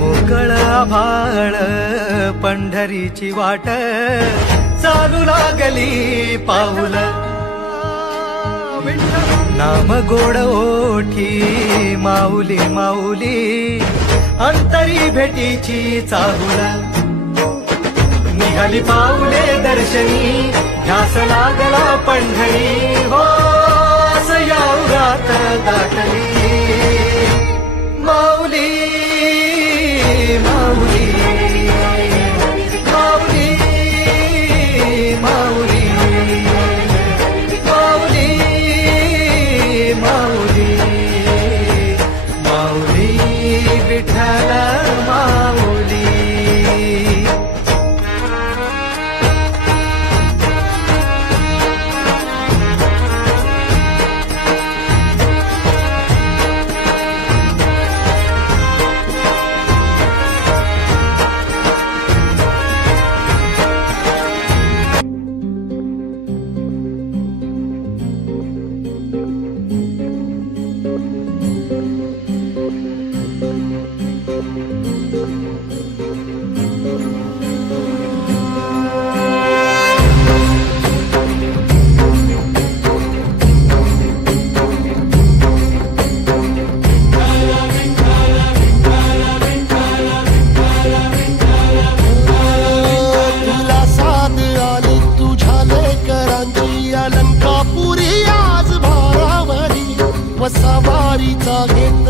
मोकळ आभाळ पंढरीची वाट चालू लागली पाऊल नाम गोड ओठी माऊली माऊली अंतरी भेटीची चाहुल निघाली पाऊले दर्शनी ध्यास लागला पंढरी हो सयाउरात दाटली माऊली माऊली माऊली माऊली माऊली माऊली माऊली विठ्ठल माऊली अलंकापुरी आज भारावरी वसावारीचा घेत